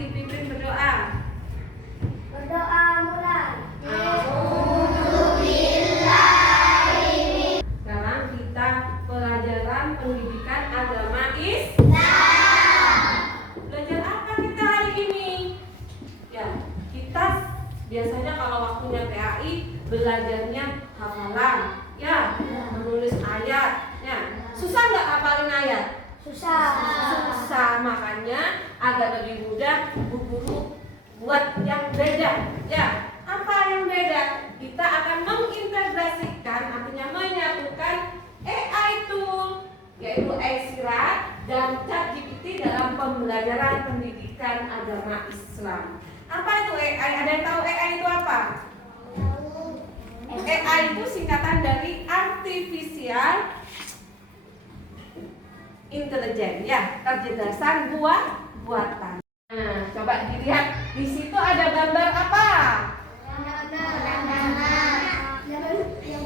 dipimpin berdoa. Berdoa mulai. Sekarang kita pelajaran pendidikan agama Islam. Belajar apa kita hari ini? Ya, kita biasanya kalau waktunya PAI belajarnya hafalan, ya, menulis ayat. Ya, susah nggak hafalin ayat? Susah, makanya agar lebih mudah Bu Guru buat yang beda. Ya, apa yang beda? Kita akan mengintegrasikan, artinya menyatukan AI tool, yaitu AI-Sirat dan ChatGPT dalam pembelajaran pendidikan agama Islam. Apa itu AI? Ada yang tahu AI itu apa? AI itu singkatan dari Artificial Intelligence, ya, kecerdasan buatan. Nah, coba dilihat di situ ada gambar apa?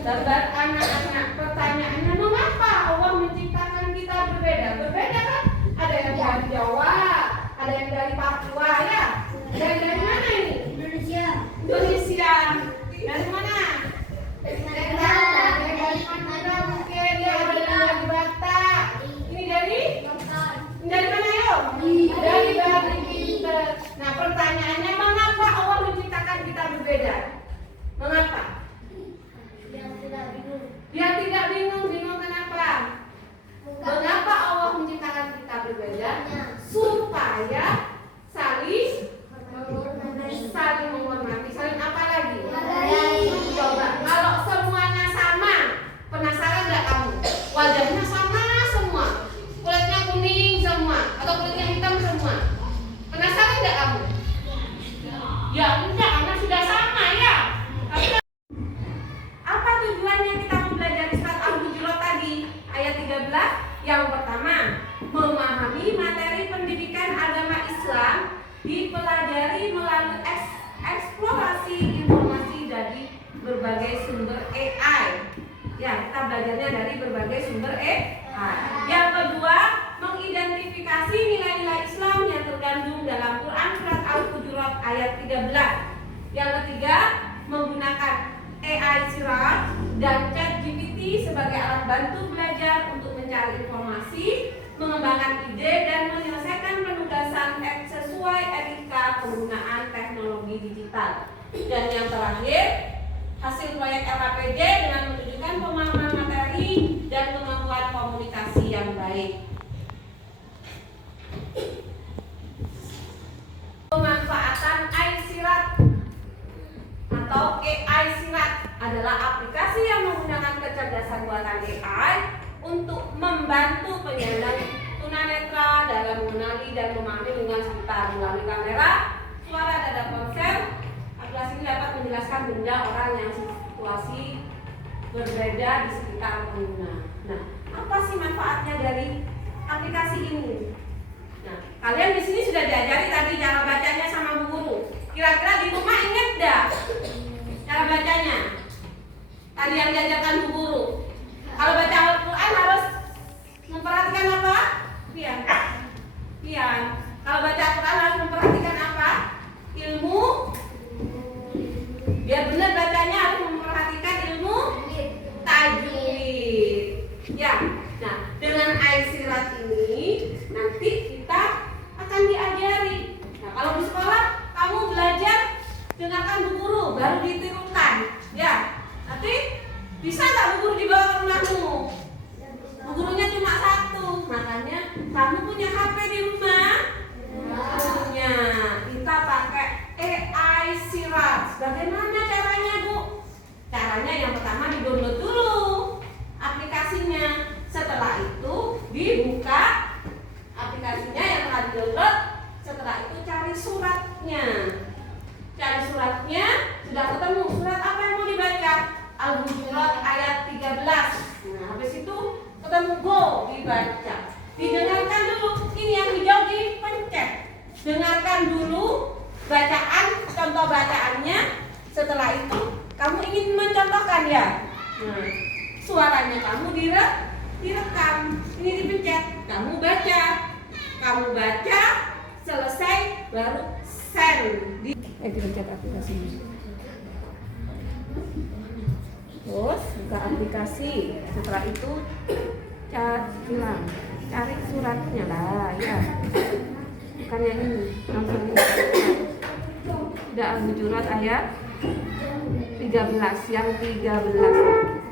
Gambar anak-anak. Pertanyaannya, mengapa Allah menciptakan kita berbeda? Berbeda kan? Ada yang dari Jawa, ada yang dari Papua, ya. Dan dari mana ini? Indonesia. Dari mana? Dari Madura mungkin, ya. Ada yang dari Batak. Ini dari mana yo? Dari Bali Pinter. Nah, pertanyaannya, mengapa Allah menciptakan kita berbeda? Mengapa? Dia tidak bingung. Bingung kenapa? Mengapa Allah menciptakan kita berbeda? Supaya saling menghormati. Saling apa lagi? Coba, kalau semuanya sama, penasaran nggak kamu? Wajahnya sama semua, kulitnya kuning semua, atau kulitnya hitam semua. Penasaran nggak kamu? Ya enggak, karena sudah sama, ya. Apa tujuannya kita mempelajari surat Al-Hujurat tadi? Ayat 13. Yang pertama, memahami materi pendidikan agama Islam dipelajari melalui eksplorasi informasi dari berbagai sumber AI. Ya, kita belajarnya dari berbagai sumber AI. Yang kedua, mengidentifikasi nilai-nilai Islam yang terkandung dalam Quran surat Al-Hujurat ayat 13. Yang ketiga, menggunakan AI-Sirat dan ChatGPT sebagai alat bantu belajar untuk mencari informasi, mengembangkan ide, dan menyelesaikan penugasan sesuai etika penggunaan teknologi digital. Dan yang terakhir, hasil proyek LKPD dengan menunjukkan pemahaman materi dan kemampuan komunikasi yang baik. Pemanfaatan AI-Sirat atau AI-Sirat adalah aplikasi yang menggunakan kecerdasan buatan AI untuk membantu penyandang tunanetra dalam mengenali dan memahami lingkungan sekitar melalui kamera, suara, dan ponsel. Aplikasi ini dapat menjelaskan benda, orang yang situasi berbeda di sekitar pengguna. Nah, apa sih manfaatnya dari aplikasi ini? Nah, kalian di sini sudah diajari tadi cara bacanya sama Bu Guru. Kira-kira di rumah ingat enggak cara bacanya? Tadi yang diajarkan Bu Guru. Kalau baca Al-Quran harus memperhatikan apa? Pian. Kalau baca Al-Quran harus memperhatikan apa? Ilmu. Biar benar bacanya harus memperhatikan ilmu tajwid. Ya. Nah, dengan AI-Sirat ini nanti kita akan diajari. Nah, kalau di sekolah kamu belajar dengarkan Bu Guru baru ditirukan. Ya. Nanti bisa nggak Bu Guru dibawa ke rumahmu? Bu Gurunya cuma satu, makanya kamu punya HP di rumah? Punya. Kita pakai AI-Sirat. Bagaimana caranya, Bu? Caranya yang pertama di-download dulu aplikasinya. Setelah itu dibuka aplikasinya yang telah di-download. Setelah itu cari suratnya. Cari suratnya, sudah ketemu surat apa yang mau dibaca? Al-Hujurat ayat 13. Nah, habis itu ketemu go dibaca. Didengarkan dulu. Ini yang hijau dipencet. Dengarkan dulu bacaan, contoh bacaannya. Setelah itu kamu ingin mencontohkan, ya. Nah, suaranya kamu direkam. Ini dipencet. Kamu baca. Selesai baru send dipencet aplikasinya. Terus buka aplikasi. Setelah itu cari suratnya lah ya. Bukan yang ini, langsung ini. Udah Al-Hujurat ayat 13, yang 13.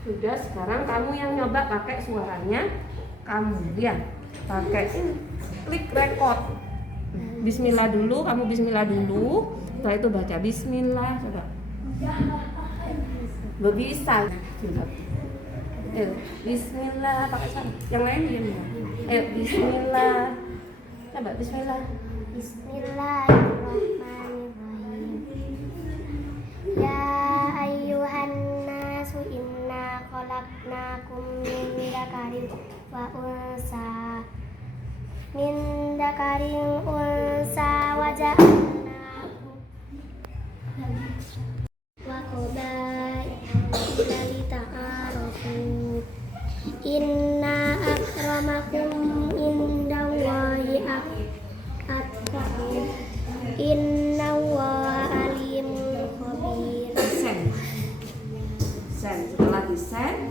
Sudah, sekarang kamu yang nyoba pakai suaranya kamu ya, pakai klik record. Bismillah dulu, kamu bismillah dulu. Setelah itu baca bismillah, coba. Bisa. Bismillah pakai suara. Yang lain diam ya. Bismillah. Coba bismillah. Bismillahirrahmanirrahim. Ya ayyuhan nasu inna khalaqnakum min dzakarin wa unsa wa ja'alnakum wa qabaila lita'arafu inna akramakum indallahi atqakum innallaha alimun khabir. Send. Setelah di-send,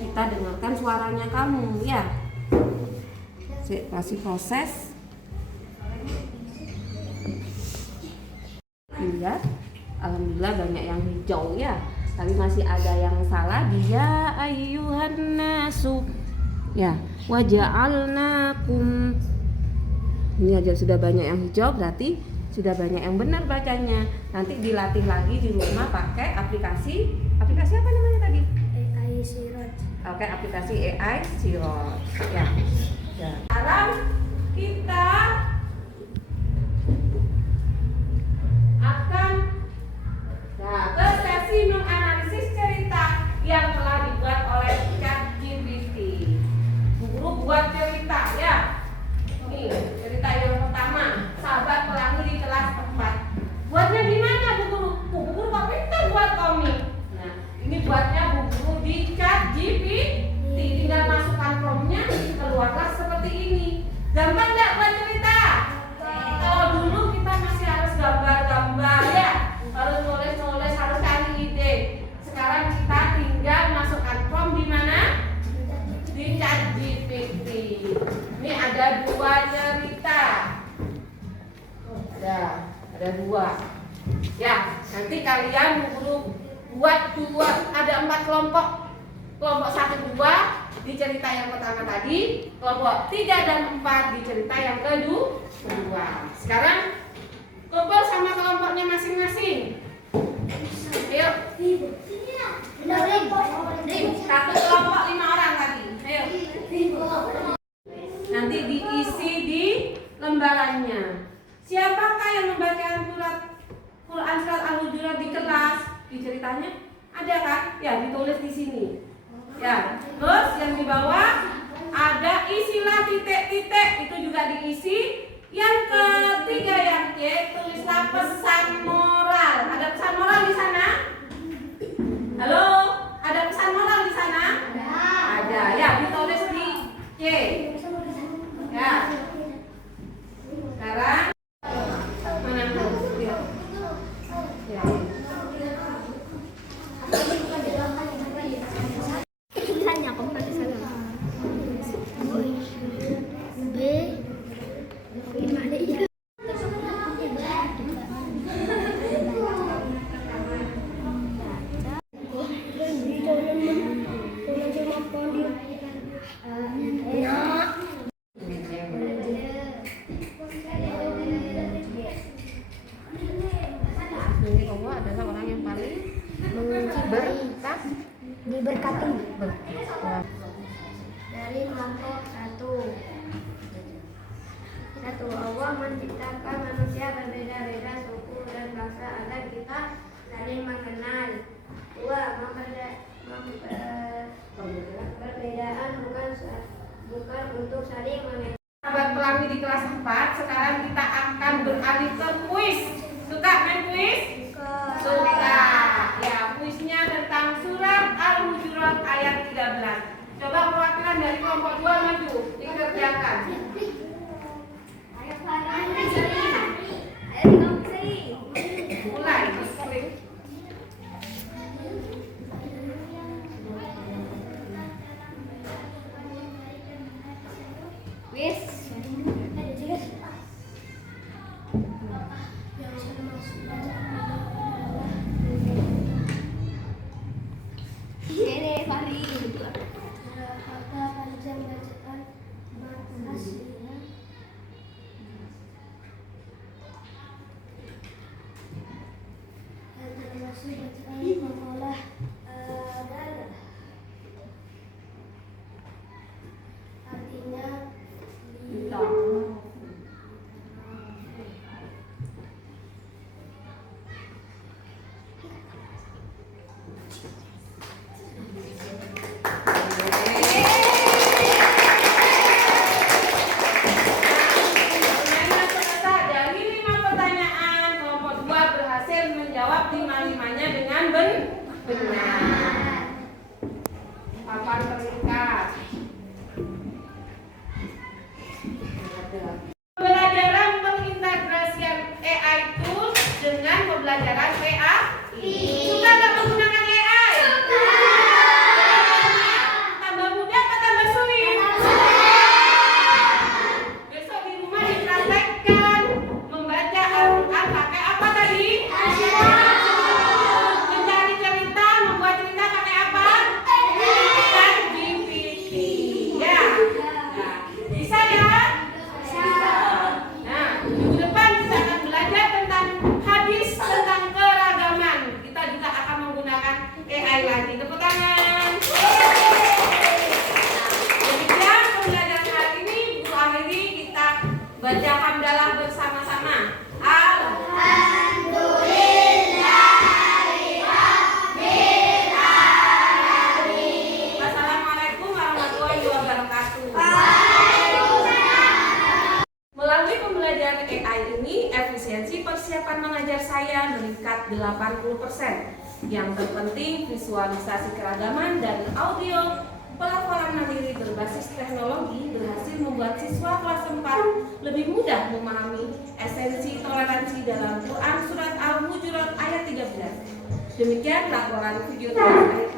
kita dengarkan suaranya kamu ya. Masih proses. Lihat, alhamdulillah banyak yang hijau ya. Tapi masih ada yang salah. Dia ayyuhan nasu. Ya, wa ja'alnakum. Ini aja sudah banyak yang hijau, berarti sudah banyak yang benar bacanya. Nanti dilatih lagi di rumah pakai aplikasi apa namanya tadi? AI Sirot. Oke, aplikasi AI Sirot. Ya. Sekarang kita akan ke sesi menganalisis cerita yang telah dibuat oleh ChatGPT. Guru buat cerita ya. Nih, cerita yang pertama, sahabat pelangi di kelas 4. Buatnya di mana Bu Guru? Bu Guru kok pintar buat komik. Nah, ini buatnya Bu Guru di ChatGPT. Tinggal masukkan prompt-nya, keluarlah seperti ini. Gampang nggak buat cerita? Kalau dulu kita masih harus gambar-gambar ya, harus nulis-nulis, harus cari ide. Sekarang kita tinggal masukkan prompt di mana? Di ChatGPT. Ini ada 2 cerita. Ada 2. Ya, nanti kalian guru buat 2, ada 4 kelompok. Kelompok 1, 2 di cerita yang pertama tadi, kelompok 3 dan 4 di cerita yang kedua. Sekarang kumpul sama kelompoknya masing-masing. Ayo. Satu kelompok 5 orang tadi. Ayo. Nanti diisi di lembarannya. Siapakah yang membacakan Quran surat Al-Hujurat di kelas? Di ceritanya ada kan? Ya, ditulis di sini. Ya, terus yang di bawah ada isilah titik-titik, itu juga diisi. Yang ketiga yang C, tulislah pesan moral. Ada pesan moral di sana? Halo, ada pesan moral di sana? Ada. Ya, ditulis di C. Ya. Sekarang mana tuh? Ya. Ya. Nanti Allah adalah orang yang paling diberkati. berkah. Dari kelompok 1. Allah menciptakan saling mengenal. 2. Perbedaan bukan untuk saling mengenal. Sahabat pelangi di kelas 4, sekarang kita akan beralih ke kuis. Suka main kuis? Suka. Ya, kuisnya tentang surat Al-Hujurat ayat 13. Coba perwakilan dari kelompok 2 maju, dikerjakan. Mulai. Wis. Sini Fahri. Berapa panjang bacaan makasih. Termasuk bacaan makalah artinya Dari 5 pertanyaan, kelompok 2 berhasil menjawab 5-5-nya dengan benar. Papan terlihat. Pembelajaran pengintegrasian AI tools dengan pembelajaran PAI. Suka nggak menggunakan AI? Tambah mudah atau tambah sulit? Besok di rumah dipraktekkan membaca Al-Quran pakai apa tadi? Mencari cerita, membuat cerita pakai apa? ChatGPT. Ya. Nah, bisa ya? Nah, minggu depan kita akan belajar tentang hadis tentang keragaman. Kita juga akan menggunakan AI lagi. Tepuk tangan. Demikian pembelajaran hari ini. Guru akhiri kita baca hamdalah bersama-sama. Assalamualaikum warahmatullahi wabarakatuh. Melalui pembelajaran AI ini, efisiensi persiapan mengajar saya meningkat 80%. Yang terpenting, visualisasi keragaman dan audio pelafalan mandiri berbasis teknologi berhasil membuat siswa kelas 4 lebih mudah memahami esensi toleransi dalam Quran Surat Al-Hujurat ayat 13. Demikian laporan video ayat